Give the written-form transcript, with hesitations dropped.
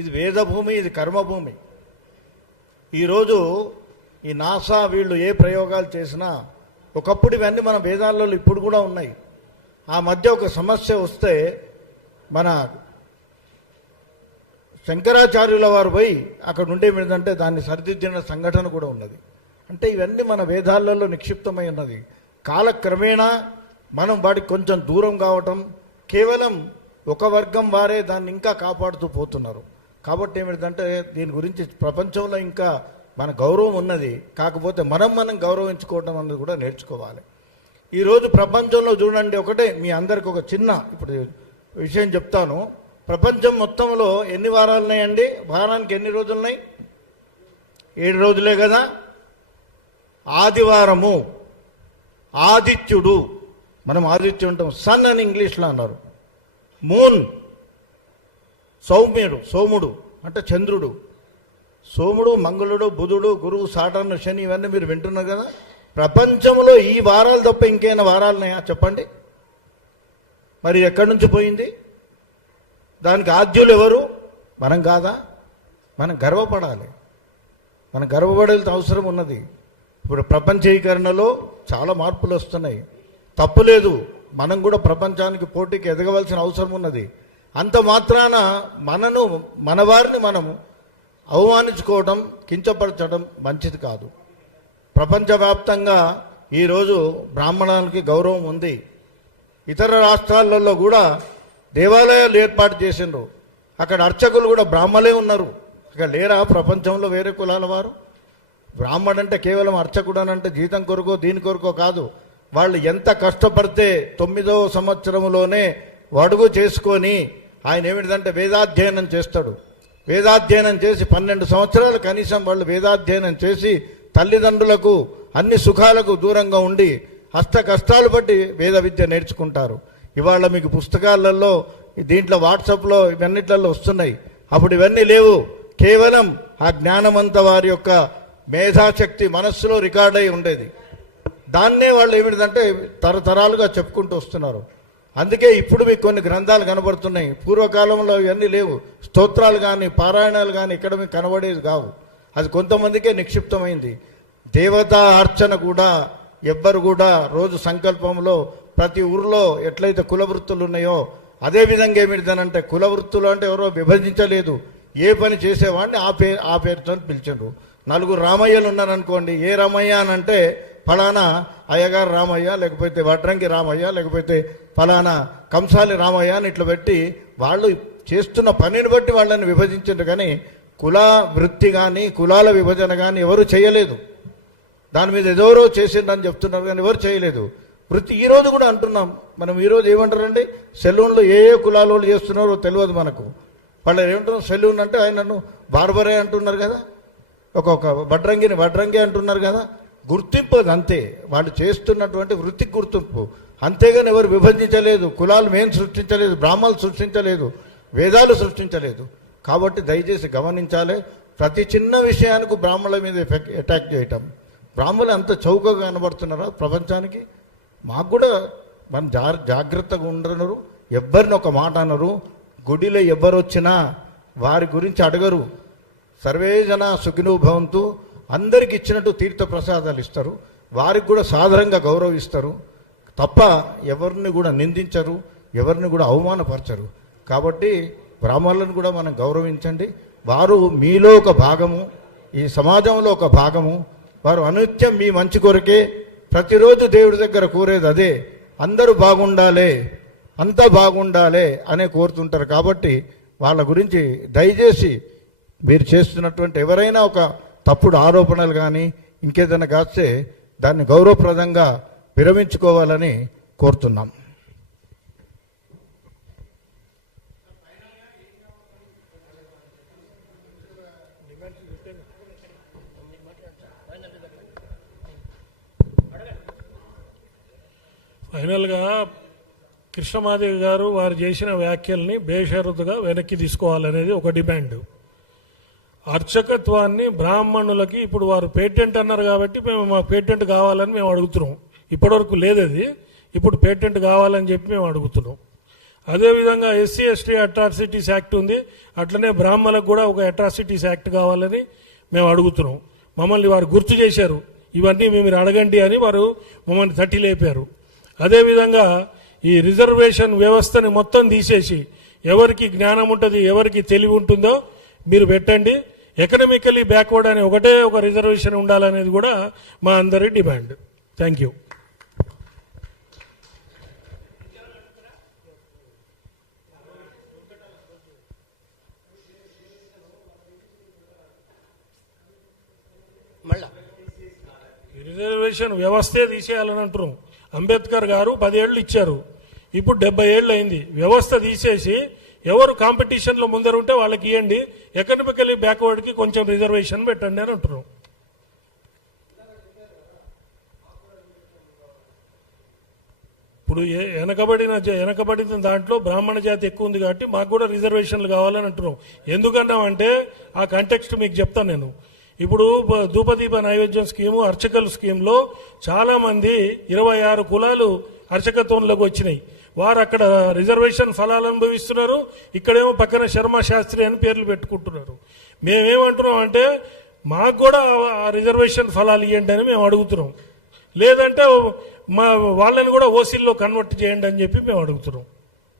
ఇది వేదభూమి, ఇది కర్మభూమి. ఈరోజు ఈ నాసా వీళ్ళు ఏ ప్రయోగాలు చేసినా ఒకప్పుడు ఇవన్నీ మన వేదాలలో ఇప్పుడు కూడా ఉన్నాయి. ఆ మధ్య ఒక సమస్య వస్తే మన శంకరాచార్యుల వారు పోయి అక్కడ ఉండేమిటంటే దాన్ని సరిదిద్దిన సంఘటన కూడా ఉన్నది. అంటే ఇవన్నీ మన వేదాలలో నిక్షిప్తమై ఉన్నది. కాలక్రమేణా మనం వాటికి కొంచెం దూరం కావటం, కేవలం ఒక వర్గం వారే దాన్ని ఇంకా కాపాడుతూ పోతున్నారు. కాబట్టి ఏమిటంటే దీని గురించి ప్రపంచంలో ఇంకా మన గౌరవం ఉన్నది. కాకపోతే మనం గౌరవించుకోవడం అన్నది కూడా నేర్చుకోవాలి. ఈరోజు ప్రపంచంలో చూడండి, ఒకటే మీ అందరికి ఒక చిన్న ఇప్పుడు విషయం చెప్తాను. ప్రపంచం మొత్తంలో ఎన్ని వారాలు ఉన్నాయండి? వారానికి ఎన్ని రోజులు ఉన్నాయి? 7 రోజులే కదా. ఆదివారము ఆదిత్యుడు, మనం ఆదిత్యుడు ఉంటాం, సన్ అని ఇంగ్లీష్లో అన్నారు. మూన్ సోముడు అంటే చంద్రుడు. సోముడు, మంగళుడు, బుధుడు, గురువు, సాటర్న్, శని, ఇవన్నీ మీరు వింటున్నారు కదా. ప్రపంచంలో ఈ వారాలు తప్ప ఇంకేమైనా వారాలు ఉన్నాయా చెప్పండి? మరి ఎక్కడి నుంచి పోయింది? దానికి ఆద్యులు ఎవరు? మనం కాదా? మనం గర్వపడాలి. మనం గర్వపడాల్సిన అవసరం ఉన్నది. ఇప్పుడు ప్రపంచీకరణలో చాలా మార్పులు వస్తున్నాయి, తప్పులేదు. మనం కూడా ప్రపంచానికి పోటీకి ఎదగవలసిన అవసరం ఉన్నది. అంత మాత్రాన మన వారిని మనం అవమానించుకోవడం, కించపరచడం మంచిది కాదు. ప్రపంచవ్యాప్తంగా ఈరోజు బ్రాహ్మణానికి గౌరవం ఉంది. ఇతర రాష్ట్రాలలో కూడా దేవాలయాలు ఏర్పాటు చేసిండ్రు. అక్కడ అర్చకులు కూడా బ్రాహ్మలే ఉన్నారు. అక్కడ లేరా ప్రపంచంలో వేరే కులాల వారు? బ్రాహ్మడు అంటే కేవలం అర్చకుడు అని అంటే జీతం కొరకో దీని కొరకో కాదు. వాళ్ళు ఎంత కష్టపడితే 9వ సంవత్సరంలోనే అడుగు చేసుకొని ఆయన ఏమిటంటే వేదాధ్యయనం చేస్తాడు. వేదాధ్యయనం చేసి 12 సంవత్సరాలు కనీసం వాళ్ళు వేదాధ్యయనం చేసి తల్లిదండ్రులకు అన్ని సుఖాలకు దూరంగా ఉండి హస్త కష్టాలు బట్టి వేద విద్య నేర్చుకుంటారు. ఇవాళ మీకు పుస్తకాలలో, దీంట్లో వాట్సాప్లో ఇవన్నిట్లలో వస్తున్నాయి. అప్పుడు ఇవన్నీ లేవు. కేవలం ఆ జ్ఞానవంత వారి యొక్క మేధాశక్తి మనస్సులో రికార్డ్ అయి ఉండేది. దాన్నే వాళ్ళు ఏమిటంటే తరతరాలుగా చెప్పుకుంటూ వస్తున్నారు. అందుకే ఇప్పుడు మీకు కొన్ని గ్రంథాలు కనబడుతున్నాయి. పూర్వకాలంలో ఇవన్నీ లేవు. స్తోత్రాలు కానీ పారాయణాలు కానీ ఇక్కడ మీకు కనబడేది కావు. అది కొంతమందికే నిక్షిప్తమైంది. దేవతా అర్చన కూడా ఎవ్వరు కూడా రోజు సంకల్పంలో ప్రతి ఊరిలో ఎట్లయితే కుల వృత్తులు ఉన్నాయో అదేవిధంగా ఏమిటిదనంటే కుల వృత్తులు అంటే ఎవరో విభజించలేదు. ఏ పని చేసేవాడిని ఆ పేరుతో పిలిచిండ్రు. 4 రామయ్యలు ఉన్నారనుకోండి, ఏ రామయ్య అని అంటే ఫలానా అయ్యగారు రామయ్య, లేకపోతే వడ్రంగి రామయ్య, లేకపోతే ఫలానా కంసాలి రామయ్య అని ఇట్లా పెట్టి వాళ్ళు చేస్తున్న పనిని బట్టి వాళ్ళని విభజించారు. కానీ కుల వృత్తి కానీ కులాల విభజన కానీ ఎవరు చేయలేదు. దాని మీద ఎవరో చేసిండని చెప్తున్నారు కానీ ఎవరు చేయలేదు. వృత్తి ఈరోజు కూడా అంటున్నాం మనం. ఈరోజు ఏమంటారండి, సెలూన్లో ఏ కులాల వాళ్ళు చేస్తున్నారో తెలియదు మనకు. వాళ్ళు ఏమంటున్నారు, సెలూన్ అంటే ఆయనను బార్బరే అంటున్నారు కదా, ఒక్కొక్క వడ్రంగి అంటున్నారు కదా. గుర్తింపు అది అంతే. వాళ్ళు చేస్తున్నటువంటి వృత్తికి గుర్తింపు, అంతేగాని ఎవరు విభజించలేదు. కులాలు మేము సృష్టించలేదు, బ్రాహ్మణులు సృష్టించలేదు, వేదాలు సృష్టించలేదు. కాబట్టి దయచేసి గమనించాలి. ప్రతి చిన్న విషయానికి బ్రాహ్మణుల మీద అటాక్ చేయటం. బ్రాహ్మణులు అంత చౌకగా కనబడుతున్నారా ప్రపంచానికి? మాకు కూడా మనం జాగ్రత్తగా ఉండరు. ఎవ్వరిని ఒక మాట అనరు. గుడిలో ఎవరు వచ్చినా వారి గురించి అడగరు. సర్వే జన సుఖినో భవంతు, అందరికి ఇచ్చినట్టు తీర్థ ప్రసాదాలు ఇస్తారు. వారికి కూడా సాధారణంగా గౌరవిస్తారు తప్ప ఎవరిని కూడా నిందించరు, ఎవరిని కూడా అవమానపరచరు. కాబట్టి బ్రాహ్మణులను కూడా మనం గౌరవించండి. వారు మీలో ఒక భాగము, ఈ సమాజంలో ఒక భాగము. వారు అనునిత్యం మీ మంచి కొరకే ప్రతిరోజు దేవుడి దగ్గర కోరేది అదే. అందరూ బాగుండాలి, అంతా బాగుండాలి అనే కోరుతుంటారు. కాబట్టి వాళ్ళ గురించి దయచేసి మీరు చేస్తున్నటువంటి ఎవరైనా ఒక తప్పుడు ఆరోపణలు కానీ ఇంకేదైనా కాస్తే దాన్ని గౌరవప్రదంగా విరమించుకోవాలని కోరుతున్నాం. ఫైనల్గా కృష్ణమాదేవి గారు వారు చేసిన వ్యాఖ్యల్ని బేషరతుగా వెనక్కి తీసుకోవాలనేది ఒక డిమాండ్. అర్చకత్వాన్ని బ్రాహ్మణులకి ఇప్పుడు వారు పేటెంట్ అన్నారు కాబట్టి మేము పేటెంట్ కావాలని మేము అడుగుతున్నాం. ఇప్పటివరకు లేదు అది, ఇప్పుడు పేటెంట్ కావాలని చెప్పి మేము అడుగుతున్నాం. అదేవిధంగా ఎస్సీ ఎస్టీ అట్రాసిటీస్ యాక్ట్ ఉంది, అట్లనే బ్రాహ్మణులకు కూడా ఒక అట్రాసిటీస్ యాక్ట్ కావాలని మేము అడుగుతున్నాం. మమ్మల్ని వారు గుర్తు చేశారు, ఇవన్నీ మీరు అడగండి అని వారు మమ్మల్ని తట్టి లేపారు. అదేవిధంగా ఈ రిజర్వేషన్ వ్యవస్థని మొత్తం తీసేసి ఎవరికి జ్ఞానం ఉంటుంది, ఎవరికి తెలివి ఉంటుందో మీరు పెట్టండి. ఎకనామికలీ బ్యాక్వర్డ్ అని ఒకటే ఒక రిజర్వేషన్ ఉండాలనేది కూడా మా అందరి డిమాండ్. Thank you. మళ్ళా రిజర్వేషన్ వ్యవస్థే తీసేయాలని అంటున్నాం. అంబేద్కర్ గారు 10 ఏళ్ళు ఇచ్చారు, ఇప్పుడు 70 ఏళ్ళు అయింది. వ్యవస్థ తీసేసి ఎవరు కాంపిటీషన్లో ముందరుంటే వాళ్ళకి ఇవ్వండి, ఎకనామికలీ బ్యాక్వర్డ్కి కొంచెం రిజర్వేషన్ పెట్టండి అని అంటున్నాం. ఇప్పుడు వెనకబడిన దాంట్లో బ్రాహ్మణ జాతి ఎక్కువ ఉంది కాబట్టి మాకు కూడా రిజర్వేషన్లు కావాలని అంటున్నాం. ఎందుకన్నామంటే ఆ కంటెక్స్ట్ మీకు చెప్తాను నేను. ఇప్పుడు ధూపదీప నైవేద్యం స్కీము, అర్చకల స్కీమ్లో చాలామంది 26 కులాలు అర్చకత్వంలోకి వచ్చినాయి. వారు అక్కడ రిజర్వేషన్ ఫలాలు అనుభవిస్తున్నారు, ఇక్కడేమో పక్కన శర్మ శాస్త్రి అని పేర్లు పెట్టుకుంటున్నారు. మేమేమంటున్నాం అంటే మాకు కూడా ఆ రిజర్వేషన్ ఫలాలు ఇవ్వండి అని మేము అడుగుతున్నాం. లేదంటే వాళ్ళని కూడా ఓసీల్లో కన్వర్ట్ చేయండి అని చెప్పి మేము అడుగుతున్నాం.